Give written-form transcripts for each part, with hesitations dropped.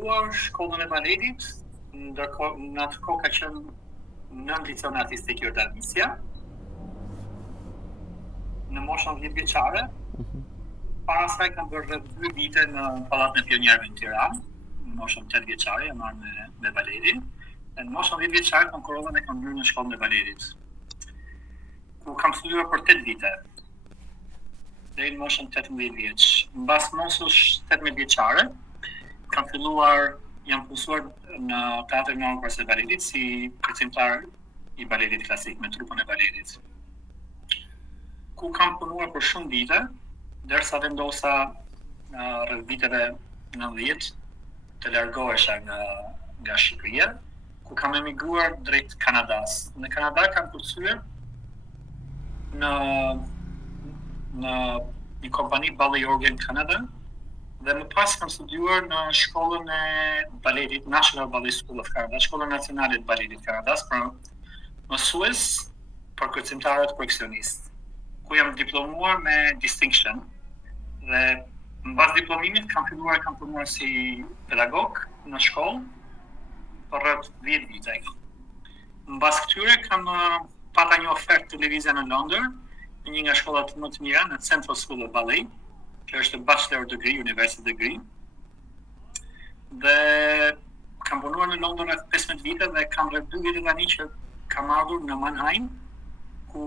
filluar shkollën e baletit, ndërkohë në atë kohë ka qenë nën liceu artistik Jordan Misja, në moshën 10 vjeçare. Para asaj kam bërë rreth 2 vite në Pallatin e Pionierëve në Tiranë, në moshën 8 vjeçare, jam marrë me baletin. Dhe në moshën 10 vjeçare konkurrova dhe kam hyrë në shkollën e baletit, ku kam studiuar për 8 vite, deri në moshën 18 vjeç. Mbas moshës 18 vjeçare, jam punësuar në Teatrin e Operës së Baletit si kërcimtar i baletit klasik me trupën e baletit, ku kam punuar për shumë vite, derisa vendosa rreth viteve 90 të largohesha nga Shqipëria, ku kam emigruar drejt Kanadas. Në Kanada kam përcyer në një kompani Ballet Organ Canada, dhe më pas kam studiuar në shkollën e baletit National Ballet School of Canada, shkolla nacionale e baletit Kanadas, për mësues për kërcimtarët profesionistë, ku jam diplomuar me distinction. Dhe mbas diplomimit kam punuar si pedagog në shkollë për rreth 10 vite. Mbas këtyre kam pata një ofertë televizia në Londër, në një nga shkollat më të mira, në Central School of Ballet, që është bachelor degree, university degree. Dhe kam punuar në Londër rreth 15 vite dhe kam rreth 2 vite tani që kam ardhur në Mannheim, ku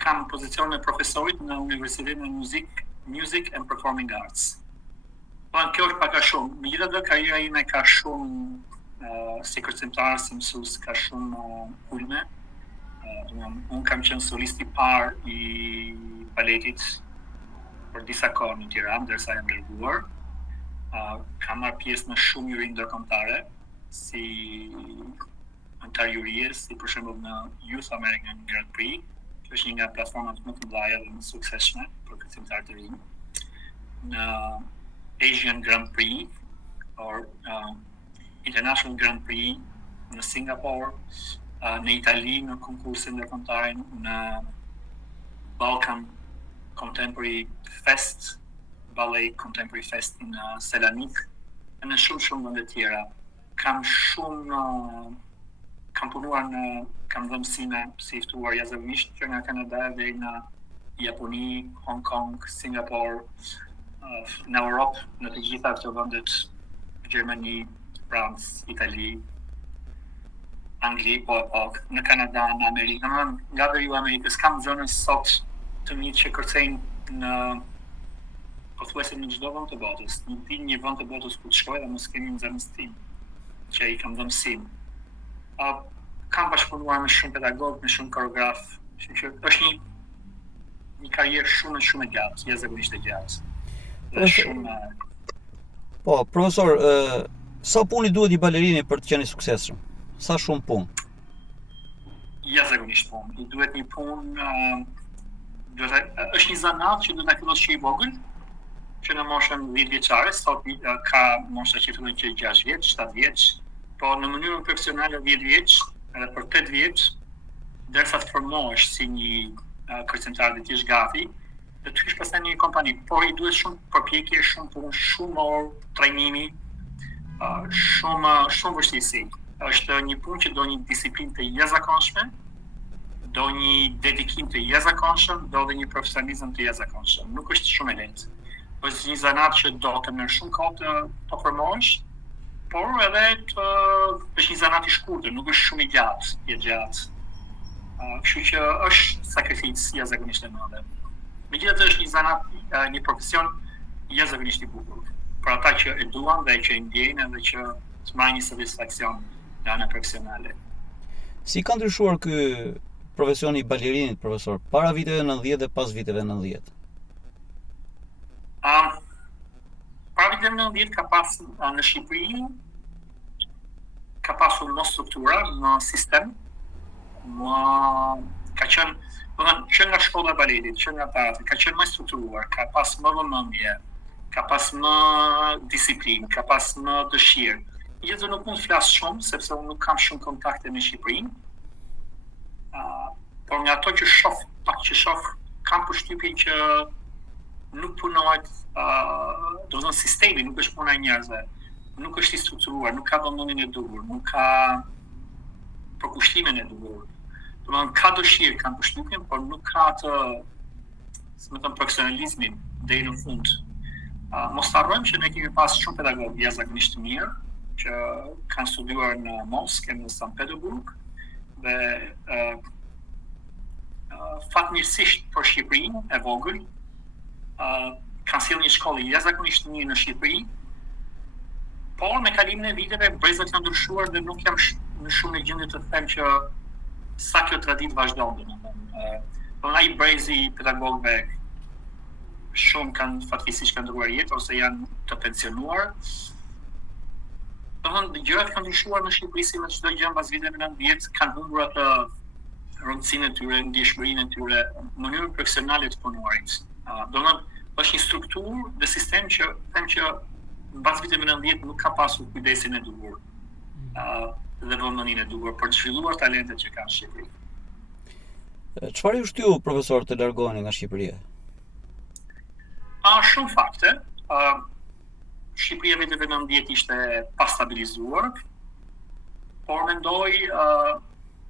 kam pozicionin e profesorit në Universitetin e Music and Performing Arts. Kjo është pak a shumë. Megjithatë, karriera ime ka shumë si kërcimtar, si mësues, ka shumë ulme. Unë kam qenë solist i parë i baletit për disa kohë në Tiranë, derisa jam dërguar. Kam marrë pjesë në shumë juri ndërkombëtare, si antar jurie, si për shembull në Youth American Grand Prix, që është një nga platformat më të mëdha dhe më suksesshme për kërcimtarë të rinj. Në Asian Grand Prix or International Grand Prix në Singapore, në Itali në konkurse ndërkombëtare, në Balkan Contemporary Fest, Ballet Contemporary Fest në Selanik, e në shumë vende tjera. Kam punuar kam dhënë mësime si i ftuar jashtëzakonisht që nga Kanada dhe në Japoni, Hong Kong, Singapore, në Europë, në të gjitha këto vendet, Gjermani, Francë, Itali, Angli, në Kanada, në Amerikë. Nga veriu Amerikës kam zënë sot të mi që kërcejnë në pothuajse në çdo vend të botës. Nuk di një vend të botës ku të shkoj dhe mos kemi në zemrën tim që i kam dhënë mësim. Kam bashkëpunuar me shumë pedagog, me shumë koreograf, që është një karrierë shumë e gjatë, jashtëzakonisht e gjatë. Dhe shumë. Po, profesor, sa puni duhet i balerinit për të qenë i suksesshëm? Sa shumë punë? Jashtëzakonisht punë. I duhet një punë, është një zanat që duhet ta fillosh që i vogël, që në moshën 10 vjeçare, sot ka mosha që fillojnë që 6 vjeç, 7 vjeç, po në mënyrë profesionale 10 vjeç, edhe për 8 vjeç, derisa të formohesh si një kërcimtar dhe t'jesh gati, dhe të hysh pastaj në një kompani, por i duhet shumë përpjekje, shumë punë, shumë orë trajnimi, shumë vështirësi. Është një punë që do një disiplinë të jashtëzakonshme, do një dedikim të jashtëzakonshëm, do dhe një profesionalizëm të jashtëzakonshëm. Nuk është shumë e lehtë. Është një zanat që do të merr shumë kohë të formohesh, por edhe është një zanat i shkurtër, nuk është shumë i gjatë. Kështu që është sakrificë jashtëzakonisht e madhe. Megjithatë është një zanat, një profesion jashtëzakonisht i bukur. Për ata që e duan dhe që e ndjejnë dhe që të marrin një satisfaksion nga ana profesionale. Si ka ndryshuar ky profesioni i balerinit, profesor, para viteve 90 dhe pas viteve 90? Para viteve 90 ka pas në Shqipëri ka pasur më struktura, më sistem, ka qenë që nga shkolla e baletit, që nga teatri, ka qenë më strukturuar, ka pas më vëmendje, ka pas më disiplinë, ka pas më dëshirë. Megjithatë nuk mund të flas shumë sepse unë nuk kam shumë kontakte me Shqipërinë. Por nga ato që shoh, kam përshtypjen që nuk punohet, do të thonë sistemi nuk është puna e njerëzve. nuk është i strukturuar, nuk ka vëmendjen e duhur, nuk ka përkushtimin e duhur. Domethënë ka dëshirë, kanë përshtypjen, por nuk ka atë, si më thënë, profesionalizmin deri në fund. Mos harrojmë që ne kemi pas shumë pedagogë jashtëzakonisht të mirë që kanë studiuar në Moskë, në San Petersburg dhe fatmirësisht për Shqipërinë e vogël kanë sjellë një shkollë jashtëzakonisht të mirë në Shqipëri, por me kalimin e viteve brezat janë ndryshuar dhe nuk jam në shumë në gjendje të them që sa kjo traditë vazhdon, domethënë ai brezi pedagogëve shumë kanë fatkeqësisht kanë ndruar jetë ose janë të pensionuar. Domethënë gjërat kanë ndryshuar në Shqipëri si me çdo gjë pas viteve 90, kanë humbur atë rëndësinë e tyre, ndjeshmërinë e tyre, mënyrën profesionale të punuarit. Domethënë është një strukturë dhe sistem që them që mbas viteve 90 nuk ka pasur kujdesin e duhur. Dhe vëmendjen e duhur për të zhvilluar talentet që kanë në Shqipëri. Çfarë ju shtyu profesor të largoheni nga Shqipëria? Shumë fakte. Shqipëria viteve 90 ishte pa stabilizuar, por mendoj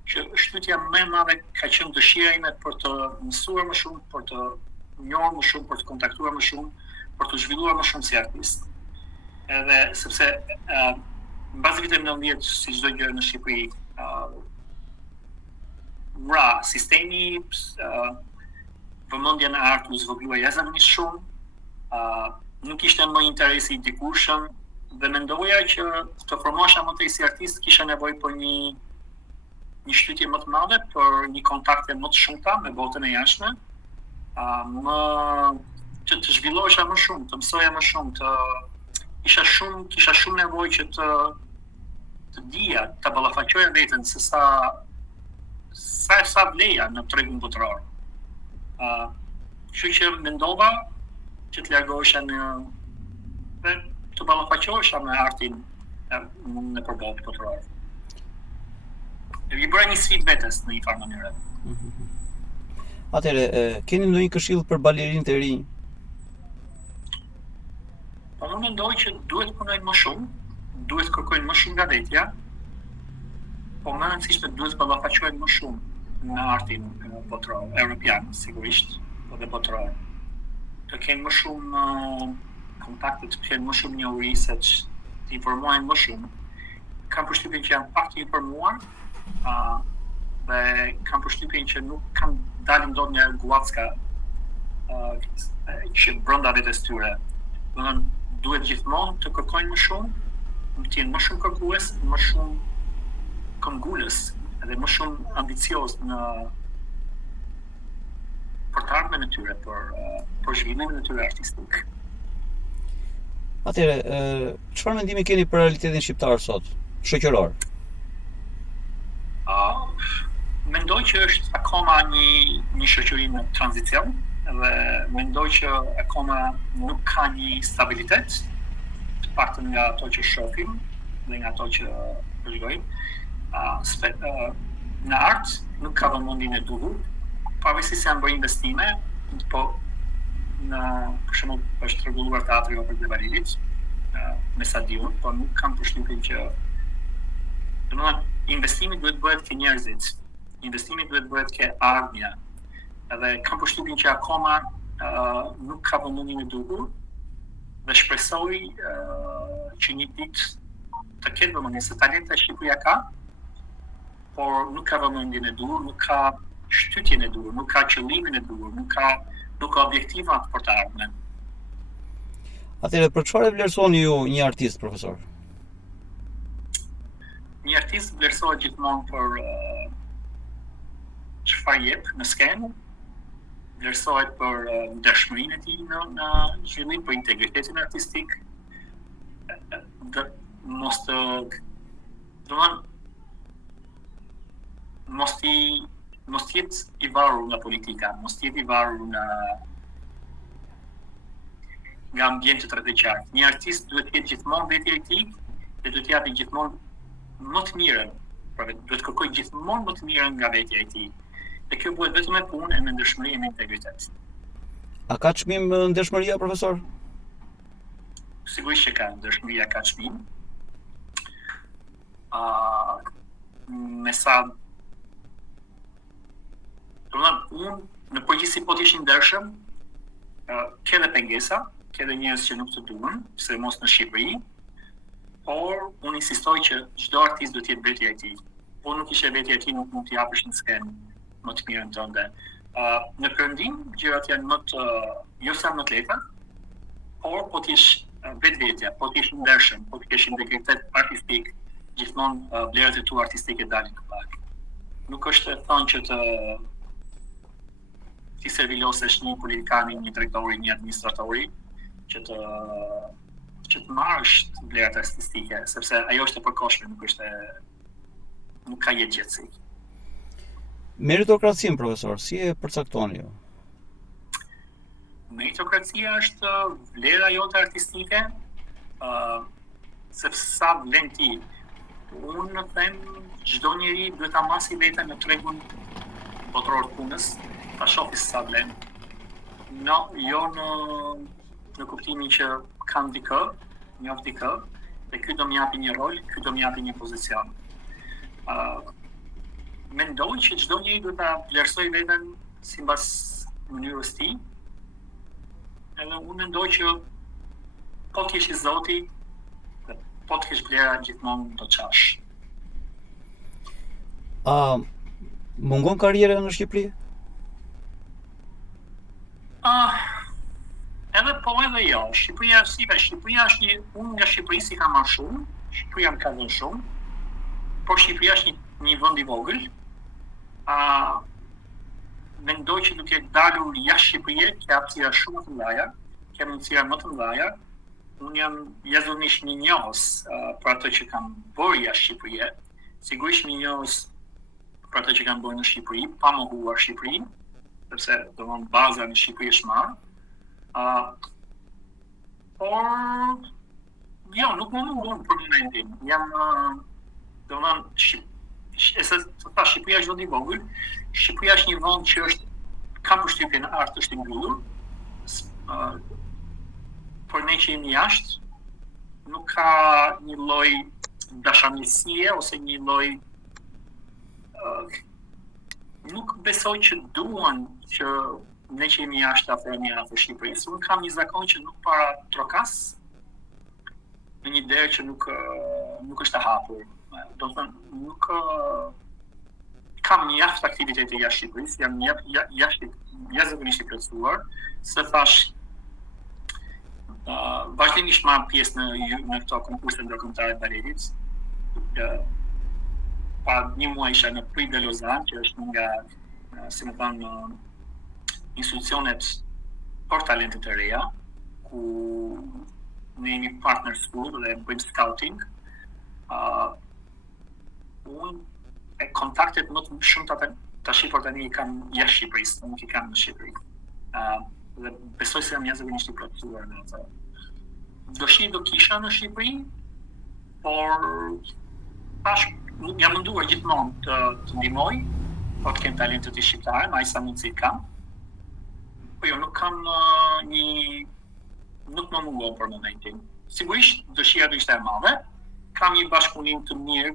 që shtytja më e madhe ka qenë dëshira ime për të mësuar më shumë, për të njohur më shumë, për të kontaktuar më shumë, për të zhvilluar më shumë si artist. Edhe sepse mbas viteve 90, si çdo gjë në Shqipëri, sistemi vëmendja në art u zvogëlua jashtëzakonisht shumë, nuk ishte më interesi i dikurshëm dhe mendoja që të formohesha më tej si artist kisha nevojë për një shtytje më të madhe, për një kontakte më të shumta me botën e jashtme, që të zhvillohesha më shumë, të mësoja më shumë, kisha shumë nevojë që të dija, të ballafaqoja veten se sa vleja në tregun botëror. Kështu që mendova që të largohesha dhe të ballafaqohesha me artin në botë botërore. I bëra një sfidë vetes në një farë mënyrë. Atëherë, keni ndonjë këshill për balerinët e rinj? Po unë mendoj që duhet punojnë më shumë, duhet kërkojnë më shumë nga vetja, po më rëndësishme duhet ballafaqohen më shumë në artin botëror, europian sigurisht, po dhe botëror. Të kenë më shumë kontakte, të kenë më shumë njohuri, se të informohen më shumë. Kam përshtypjen që janë pak të informuar, dhe kam përshtypjen që nuk kanë dalë ndonjë nga guacka që brenda vetes tyre. Domethënë duhet gjithmonë të kërkojnë më shumë, të jenë më shumë kërkues, më shumë këmbgulës dhe më shumë ambicioz për të ardhmen e tyre, për zhvillimin e tyre artistik. Atëherë, çfarë mendimi keni për realitetin shqiptar sot, shoqëror? Mendoj që është akoma një shoqëri në tranzicion dhe mendoj që akoma nuk ka një stabilitet, të paktën nga ato që shohim dhe nga ato që vëzhgojmë. Në art nuk ka vëmendjen e duhur, pavarësisht se janë bërë investime, po për shembull është rregulluar teatri Opera e Barilit me stadion, por nuk kam përshtypjen që investimi duhet bëhet ke njerëzit, investimi duhet bëhet ke ardhmja, edhe kam përshtypjen që akoma nuk ka vëmendjen e duhur dhe shpresoj që një ditë të ketë vëmendje, se talenta Shqipëria ka, por nuk ka vëmendjen e duhur, nuk ka shtytjen e duhur, nuk ka qëllimin e duhur, nuk ka objektivat për të ardhmen. Atëherë, për çfarë vlerësoni ju një artist, profesor? Një artist vlerësohet gjithmonë për çfarë jep në skenë, vlerësohet për dashurinë e tij në zhvillim, për integritetin artistik, dhe mos jetë i varur nga politika, mos jetë i varur nga ambientet rrethëqar. Një artist duhet të jetë gjithmonë vetja e tij dhe duhet të japë gjithmonë më të mirën, duhet të kërkojë gjithmonë më të mirën nga vetja e tij. Dhe kjo bëhet vetëm me punë, me ndershmëri e me integritet. A ka çmim ndershmëria, profesor? sigurisht që ka dëshmëria ka çmim. Me sa unë në përgjithësi po t'ishin ndershëm, ke dhe pengesa, ke dhe njerëz që nuk të duan, se mos në Shqipëri, por unë insistoj që çdo artist duhet të jetë vetja e tij. Po nuk ishe vetja e tij, nuk mund t'i japësh në skenë më të mirën tënde. Në Perëndim gjërat janë më të jo sa më të lehta, por po t'ish vetvetja, po t'ish ndershëm, po t'kesh integritet artistik, gjithmonë vlerat e tua artistike dalin këmbë. Nuk është e thonë që ti servilosesh një politikani, një drejtori, një administratori, që të marrësh vlerat artistike, sepse ajo është e përkohshme, nuk ka jetë gjatësi. Meritokracinë, profesor, si e përcaktoni ju? Meritokracia është vlera jote artistike, sepse sa vlen ti. Unë them çdo njeri duhet ta masi veten në tregun botror të punës, ta shohë sa vlen. Jo në kuptimin që kam dikë, njoh dikë, dhe ky do më japi një rol, ky do më japi një pozicion. Mendoj që çdo njeri duhet ta vlerësoj veten sipas mënyrës tij. Edhe unë mendoj që po t'jesh i Zoti, po t'kesh vlera gjithmonë do qash. Mungon karriera në Shqipëri? Edhe po edhe jo. Shqipëria është unë nga Shqipëria si kam marrë shumë, Shqipëria më ka dhënë shumë, por Shqipëria është një vend i vogël. Mendoj që duke dalur jashtë Shqipërisë, ke hapësira shumë të mëdha, ke mundësira më të mëdha. Unë jam jashtëzakonisht mirënjohës për atë që kam bërë jashtë Shqipërisë, sigurisht mirënjohës për atë që kam bërë në Shqipëri, pa mohuar Shqipërinë, sepse domthon baza në Shqipëri është marrë. Por jo, nuk më mungon për momentin. Jam domthon Shqipëria është vend i vogël. Shqipëria është një vend që kam përshtypjen art është i mbyllur. Por ne që jemi jashtë, nuk ka një lloj dashamirësie ose një lloj nuk besoj që duan që ne që jemi jashtë afrohemi afër Shqipërisë. Unë kam një zakon që nuk para trokas në një derë që nuk është e hapur. Do të thënë, nuk kam mjaft aktivitete jashtë Shqipërisë, jam jashtëzakonisht i plotësuar, se thash vazhdimisht marr pjesë në këto konkurse ndërkombëtare balerit. Pa një muaj isha në Prix de Lausanne, që është nga, si më thonë, institucionet për talentet e reja, ku ne jemi partner school dhe bëjmë scouting. Unë kontaktet më të shumë tash për tani i kam jashtë Shqipërisë, nuk i kam në Shqipëri. Dhe besoj se jam jashtëzakonisht i plotësuar në atë. Dëshirë do kisha në Shqipëri, por tash jam munduar gjithmonë të ndihmoj, po të kem talentet e shqiptare, ma i sa mundësi kam. Po jo, nuk kam nuk më mungon për momentin. Sigurisht, dëshira do ishte e madhe. Kam një bashkëpunim të mirë,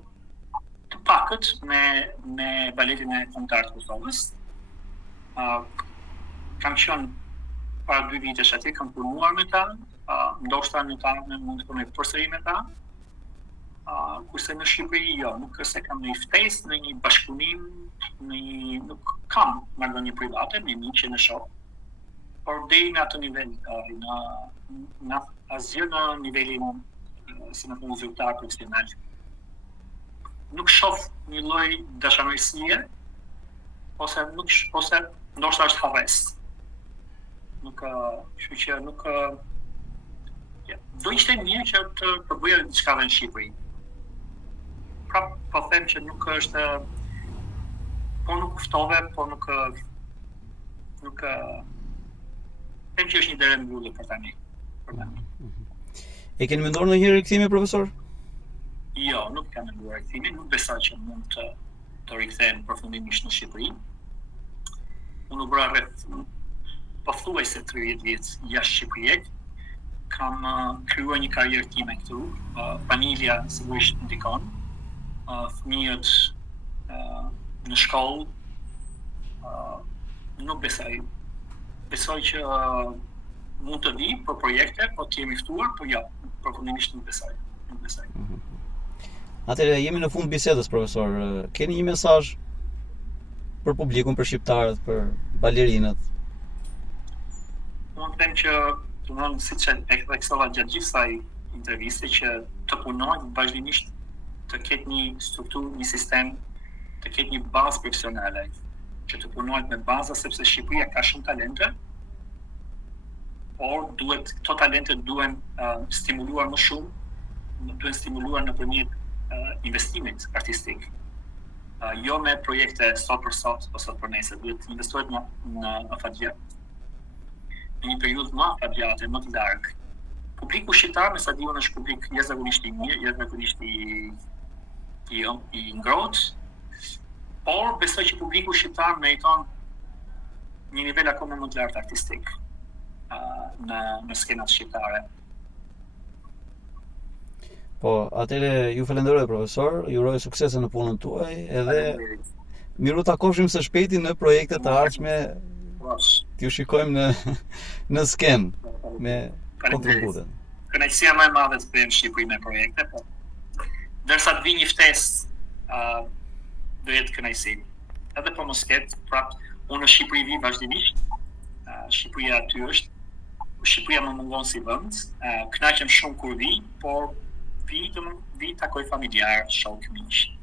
të pakët me baletin e kombëtar të Kosovës. Kam qenë para 2 vitesh atje, kam punuar me ta, ndoshta në ta mund të punoj përsëri me ta. Kurse në Shqipëri jo, nuk se kam një ftesë, në një bashkëpunim, nuk kam marrëdhënie private me miq që në shoh. Por deri në atë nivel, në asgjë në nivelin, si më thonë, zyrtar profesional. Nuk shoh një lloj dashamirësie, ose ndoshta është harres. Kështu që nuk do ishte mirë që të bëja diçka në Shqipëri. Prap po them që nuk është, po nuk ftove, po nuk them që është një derë mbyllur për tani. E keni menduar ndonjëherë rikthimi, profesor? Jo, nuk kam menduar rikthimi, nuk besoj që mund të rikthehem përfundimisht në Shqipëri. Unë u bëra rreth pothuajse 30 vjet jashtë Shqipërisë. kam krijuar një karrierë time këtu. Familja sigurisht ndikon. Fëmijët në shkollë nuk besoj. Besoj që mund të vi për projekte, po të jemi ftuar, po jo, përfundimisht nuk besoj. Atëherë jemi në fund bisedës, profesor. Keni një mesazh për publikun, për shqiptarët, për balerinët? Unë them që, siç e theksova gjatë gjithë kësaj interviste, që të punojnë vazhdimisht të ketë një strukturë, një sistem, të ketë një bazë profesionale, që të punojnë me baza, sepse Shqipëria ka shumë talente, por këto talente duhen stimuluar më shumë, duhen stimuluar nëpërmjet investimit artistik. Jo me projekte sot për sot, o sot për nesër, duhet investohet në afatgjatë. Në një periudhë më afatgjatë, më të largë. Publiku shqiptar, me sa di unë, është publik jashtëzakonisht i mirë, jashtëzakonisht i ngrohtë, por besoj që publiku shqiptar meriton një nivel akoma më të lartë artistik në skenat shqiptare. Po, atëherë ju falenderoj, profesor, ju uroj suksese në punën tuaj, edhe miru takofshim së shpejti në projekte të ardhshme, t'ju shikojmë në skenë me kontributën. Kënaqësia më e madhe të bëjmë Shqipëri me projekte, po derisa të vi një ftesë, do jetë kënaqësi. Edhe po mos ketë, prapë unë në Shqipëri vi vazhdimisht, Shqipëria aty është, Shqipëria më mungon si vend, kënaqem shumë kur vi, por vi takoj familjar, shok, miq.